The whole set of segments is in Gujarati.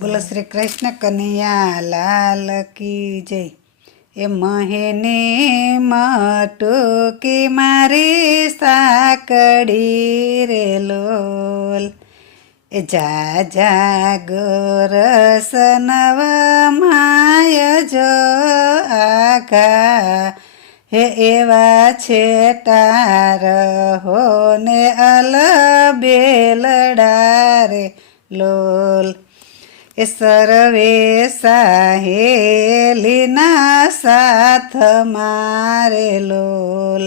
બોલો શ્રી કૃષ્ણ કનૈયા લાલ કી જય. એ મહેને મટુકી મારી સાકડી રે લોલ. એ જા જા ગોરસ નવ માય જો આઘા. હે એવા છેટાર હો ને અલ બેલડા રે લોલ. એ સર્વે સાહેલીના સાથ મારે લોલ.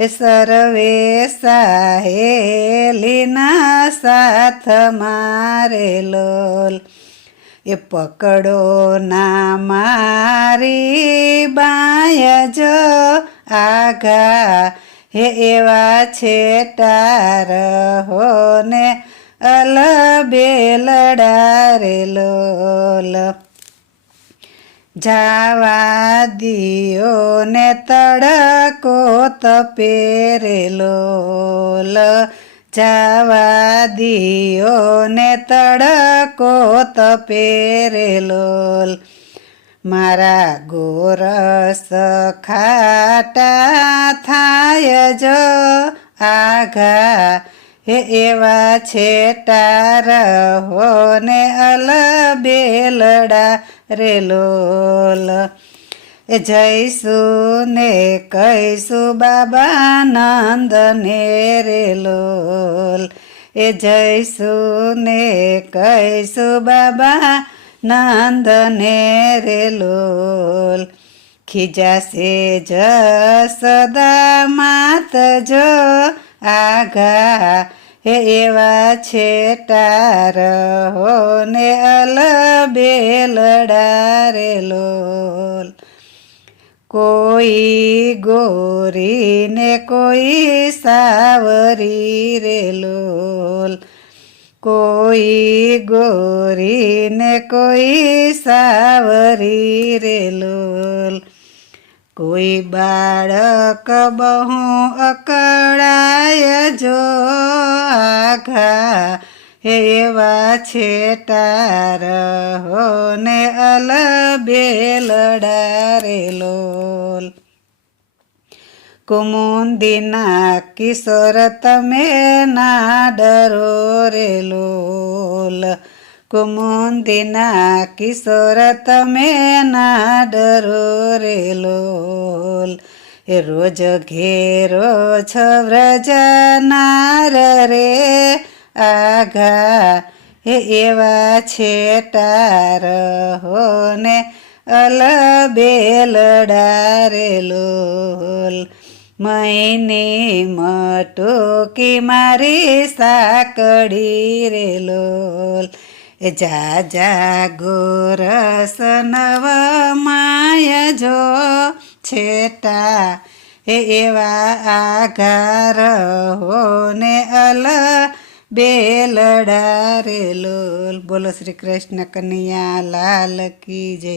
એ સર્વે સાહેલીના સાથ મારે લોલ. એ પકડો ના મારી બાય જો આઘા. હે એવા છેટાર હો ને અલ બેલડા રે લોલ. જાવા દિયો ને તડકો તપે રે લોલ. જાવા દિયો ને તડકો તપે રે લોલ. મારા ગોરસ ખાટા થાય જો આઘા. હે એવા છેટાર હો ને અલ બેલડા રે લોલ. એ જઈશું ને કહીશું બાબા નંદને રે લોલ. એ જઈશું ને કહીશું બાબા નંદને રે લોલ. ખીજાશે જસદા માત જો આઘા. હે એવા છેટાર હો ને અલ બેલડા રે લોલ. કોઈ ગોરી ને કોઈ સાવરી રે લોલ. કોઈ ગોરી ને કોઈ સાવરી રે લોલ. કોઈ બાળક બહુ અકળાય જો આઘા. હે એવા છેટાર હો ને અલ બેલડા રે લોલ. કુમુંદીના કિશોર તમે ના ડરો રે લોલ. કુમુંદીના કિશોર તમે ના ડરો રે લોલ. એ રોજ ઘેરો છ વ્રજનાર રે આઘા. હે એવા છેટાર હો ને અલ બેલડા રે લોલ. મૈની મટુકી મારી સાકડી રે લોલ. એ જા જા ગોરસ નવ માય જો છેટા. હે એવા આઘાર હો ને અલ બેલડા રે લોલ. બોલો શ્રી કૃષ્ણ કનૈયા લાલ કી જય.